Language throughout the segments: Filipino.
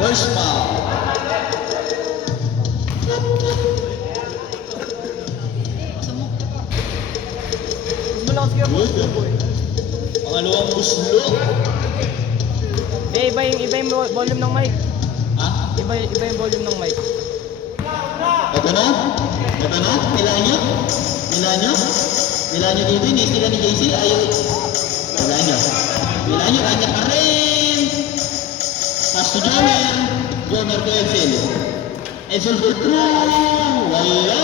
First foul. Malakas kaya po. Good. Pangalawang buslo. Iba yung volume ng mic. Ha? Iba yung volume ng mic. Ito na? Milanyo dito, hindi sila ni JC, ayaw. Milanyo, kanya pa rin. Pass to Jomer to Edsel. Edsel for through. Wala.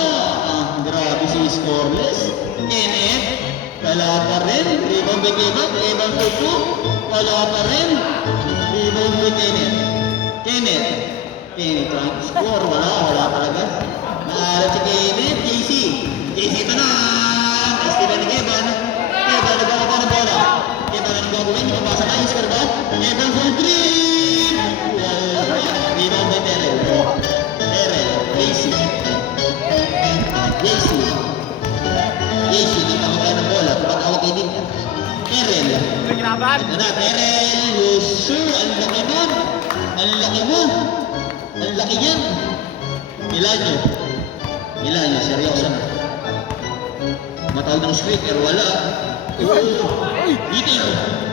Grabe si scoreless. Kenneth, wala pa rin. Rebound by Evan for two. Wala pa rin. Rebound by Kenneth trying to score. Wala talaga. Naaral si Kenneth. JC ito na. Steven ni Evan. Nagkakaba ng bola. Evan ang gagawin. Mapasa na yung score ba? Evan for three. Rebound by Terrell. JC, nagkakaba ng bola. Patawag kayo din. Terrell. Ito na, Terrell. Sure, ang laki nun. Ang laki yan. Milanyo, seryoso na. Matawag ng striker, wala.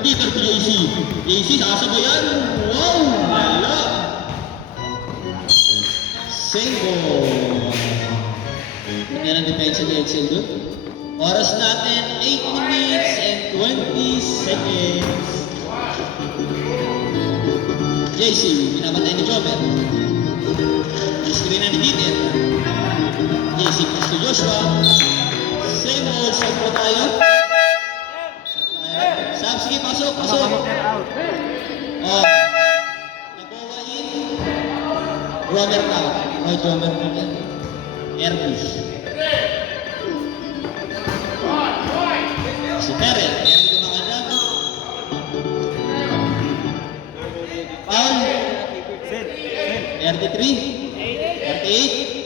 Dito to JC. JC, sasabayan. Wow, wala. Single. Yan ang depensa ni Edsel doon. Oras natin, 8 minutes and 20 seconds. JC, pinapatay ni Jomer. Screen na ni Dieter. JC, pass to Joshua. Same old, side po tayo. Sam, sige, pasok. Nabawa in. Jomer ka. Jomer ka yan. Airbus. Si Terrell. Foul. 33. 38.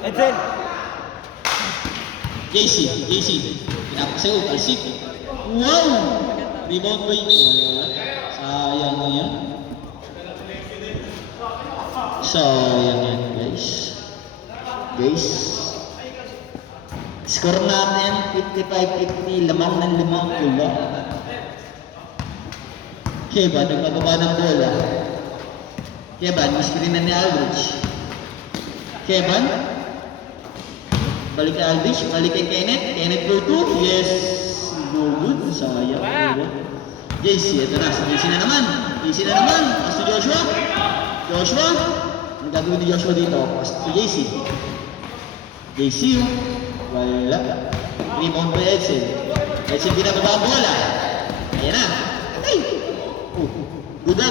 Edsel. JC. Pinapasayo, kalsip. Wow! Rebound by sayang yan. Sayang yan, guys. Score natin, 55-50, lamang ng limang pula. Keba, nagpagaba ng bola. Keban, screen na ni Aldrich. Keban. Balik kay Aldrich, balik kay Kenneth for two. Yes. No good. Sayang. JC, ito na. JC na naman. Pass to Joshua. Ang gagawin ni Joshua dito? Pass to JC. Wala. Rebound by Edsel. Edsel pinababa ang bola. Ayan na. Ay! Good na.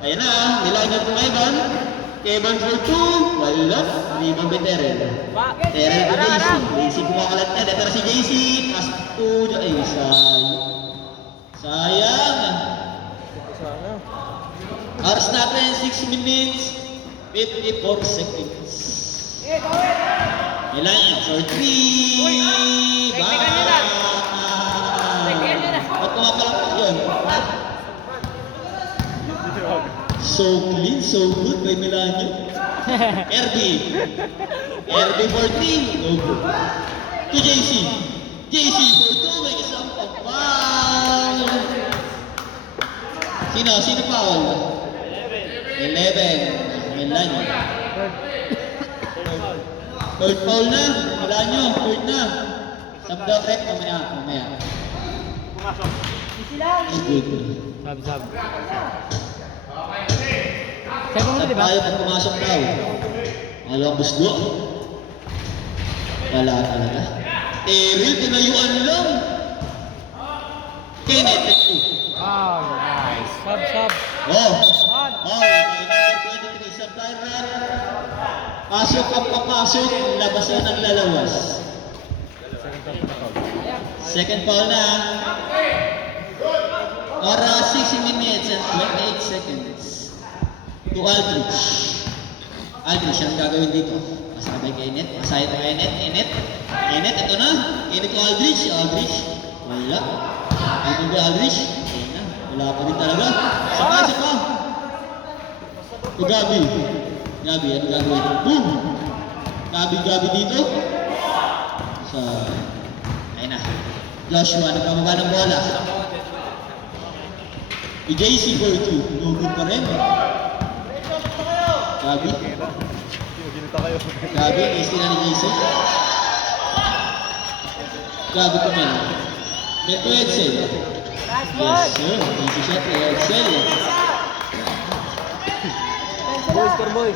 Ayan na, Milanyo to Evan for two. Wala. Rebound by Terrell. Terrell to JC. JC kumakalat na. Dito na si JC. Pass to ay, sayang. Oras natin, 6 minutes, 54 seconds. Milanyo for three. Ba't kumapalakpak yun? So clean, so good by Milanyo. RB 14. No good. To JC for 2. May isang foul. Sino foul? 11. Milanyo. Third foul na. Milanyo. Third na. Sabda rep. Mamaya. Good. Sab. Sabi mo na, di ba? Tayo at pumasok daw. Alawang busgo. Wala talaga. Terrell, tinayuan lang. Kenneth. Oh, nice. Sab. Oh, 23. Sub-timer. Pasok ang papasok. Labas na ng lalawas. Second foul na. Oras 6 minutes and 28 seconds. To Aldrich. Aldrich, ang gagawin dito. Masabay kay Kenneth. Masaya to Kenneth, ito na. Kenneth to Aldrich. Wala. Dito ba Aldrich? Ayan na. Wala pa rin talaga. Saka, saka. O Gabi. Gabi, ano gagawin? Boom! Gabi dito. Sa... Ayun na. Joshua, nagpababa ng bola. JC for 2. No good pa rin. Gabi. Gabi, easy na ni JC. Gabi pa men. Neto Edsel. Yes sir, easy shot ni Edsel.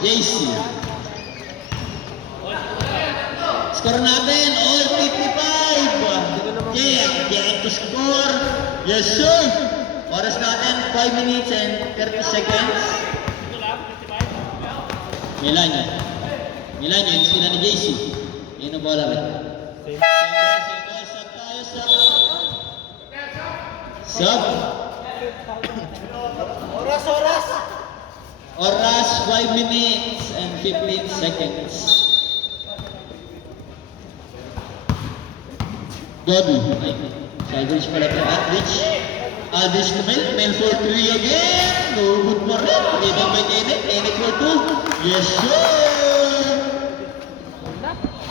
JC. Score natin, all 55. Yeah, to score. Yes sir. Oras natin, 5 minutes and 30 seconds. Milanyo, yung sila ni JC. Yun ang bola rin. Sub tayo, sub. Sub. Oras, 5 minutes and 15 seconds. Gabi. Aldrich pala ito. Aldrich naman. Men for 3 again. No good pa rin. Rebound by Kenneth. Kenneth for 2. Yes, sir!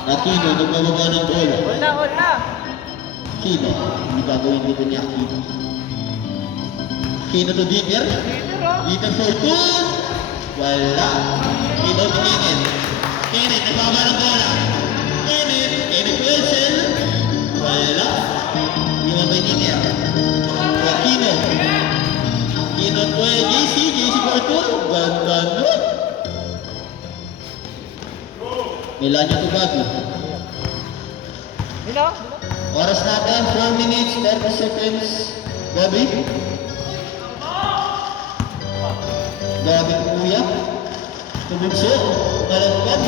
Aquino, nagbababa ng bola. Wala. Aquino. Hindi gagawin dito ni Aquino. Aquino to Dieter. Dieter for 2. Wala. Rebound by Kenneth. Kenneth, nagbababa ng bola. Kenneth Wilson. Wala. Rebound by Dieter. Aquino to JC for 2. Ganda nun. Milanyo to Gabi. Oras natin, 4 minutes, 30 seconds. Gabi. Gabi to Kuya. Tumugso. Talagpad.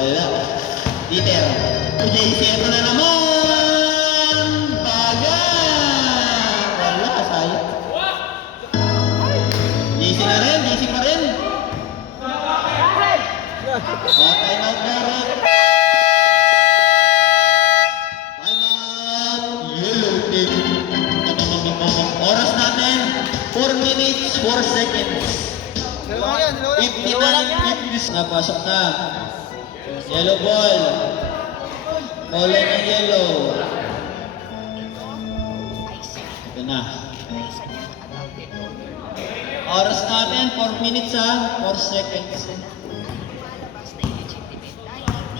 Wala. Dieter. To JC, ito na naman. Baga. Wala, sayang. JC na rin, JC pa rin. Time out na rin. Time out. Yellow tape. Oras natin, 4 minutes, 4 seconds. 59, napasok na. Yellow ball. Kulay ng yellow. Ito na. Oras natin, 4 minutes ha, 4 seconds.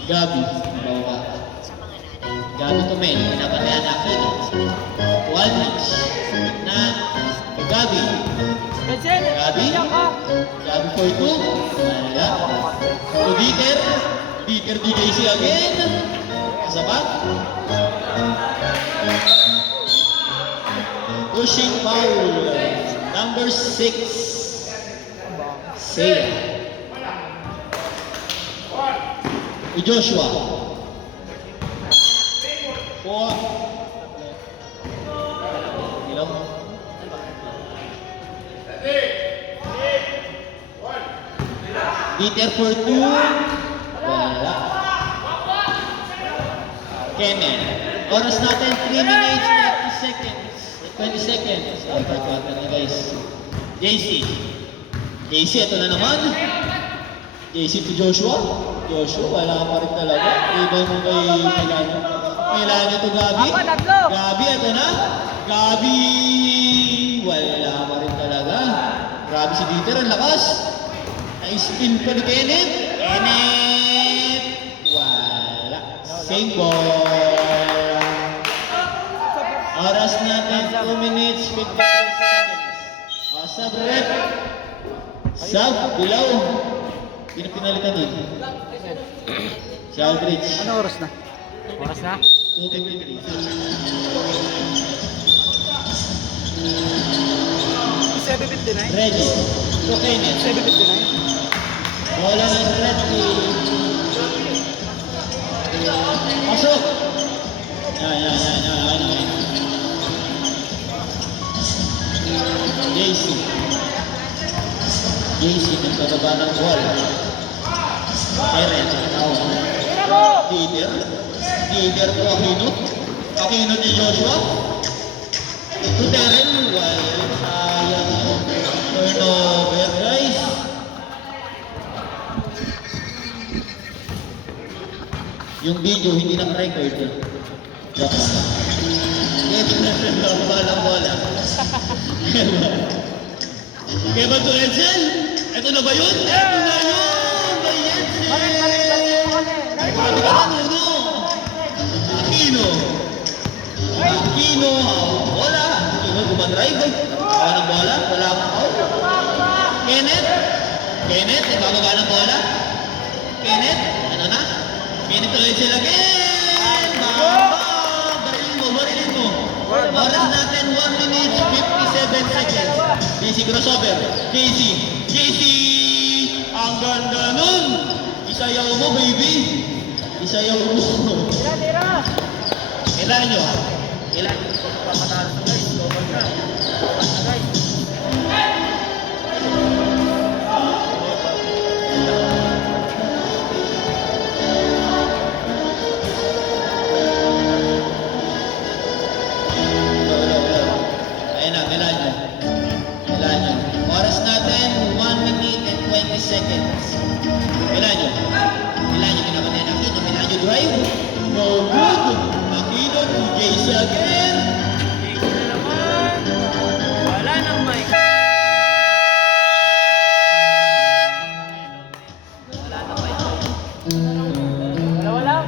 Gabi, bawa. Gabi to men, pinabantayan na Aquino. Walrich, na Gabi. Gabi for 2. Wala. To Dieter. Dieter to JC again. Isa pa. Pushing foul. Number 6. Seiya. To Joshua. 4. Ilaw. Dieter for 2. Wala. Kemen. Oras natin 3 minutes 30 seconds. 20 seconds. Pagkakata na guys. JC. JC, ito na naman. JC to Joshua. Joshua, wala pa rin talaga. Rebound mo kay Milanyo. Milanyo to Gabi. Gabi, ito na. Gabi. Wala pa rin talaga. Grabe si Dieter, ang lakas. Na-spin pa ni Kenneth. Kenneth. Wala. Same ball. Oras natin 2 minutes 53 seconds. Sub rep. Sub, bilaw. Sino pinalitan nun? Si Aldrich. Ano oras na? 2:53. Ready. To Kenneth. Bola ng red team. Pasok! Yan. JC nagpababa ng ball. Eren, Dieter po Aquino. Aquino ni Joshua. To Terrell, sayang. Yung video hindi naka-record. Joke lang. Kevin na rin balang bola. Kevin to Edsel. Ito na ba yun? Ito na yun! By Edsel! Grabe ka na, Nuno. Aquino. Aquino. Bola. Aquino gumadrive. Bawa ng bola. Wala akong out. Kenneth. Kenneth. Ibababa ng bola. Kenneth. Ano na? Kenneth to Edsel again. Baba. Barilin mo. Oras natin 1 minute 57 seconds. JC crossover. JC. Ang ganda nun. Isayaw mo, baby. Isayaw mo. Ilan nyo? Papatalo to guys. Over na. Basta guys. Ayun na, ilan nyo? Oras natin 1 minute and 20 seconds. Ilan nyo? Pinapatay na Aquino. Ilan nyo drive? No good. Aquino to JC again. JC na naman. Wala nang mic. Wala nang mic. Dalawa lang.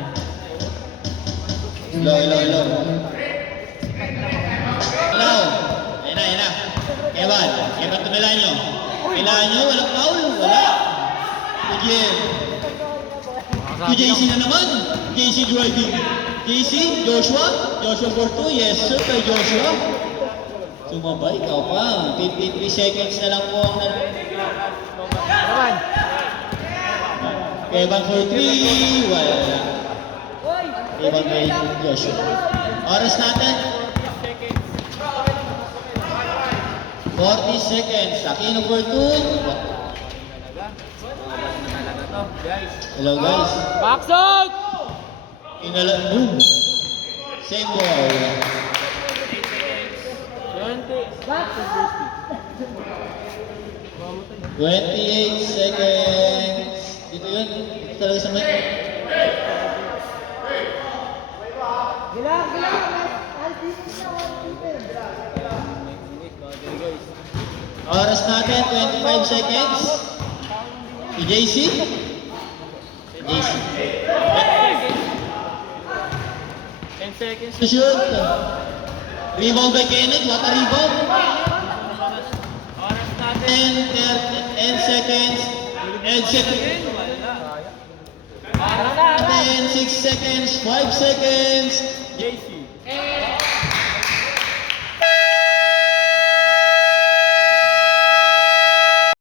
Hello. Ayun na. Evan to Melanio. Melanio, walang foul. Wala. Again. To JC na naman. JC driving. JC, Joshua for 2. Yes sir, kay Joshua. Sumabay, ikaw pa. 53 seconds na lang po ang Naman. Evan for 3. Wala. Evan kay Joshua. Oras natin. 40 seconds. Aquino for 2. Hello guys. Box out! Boom. Same ball. 28 seconds. Dito yun. Dito talaga sa mic. Oras natin, 25 seconds. Si JC. JC. 10 seconds. To shoot. Rebound by Kenneth. What a rebound. Oras natin. 10 seconds. 10 seconds. Wala. 10, 6 seconds. 5 seconds. JC.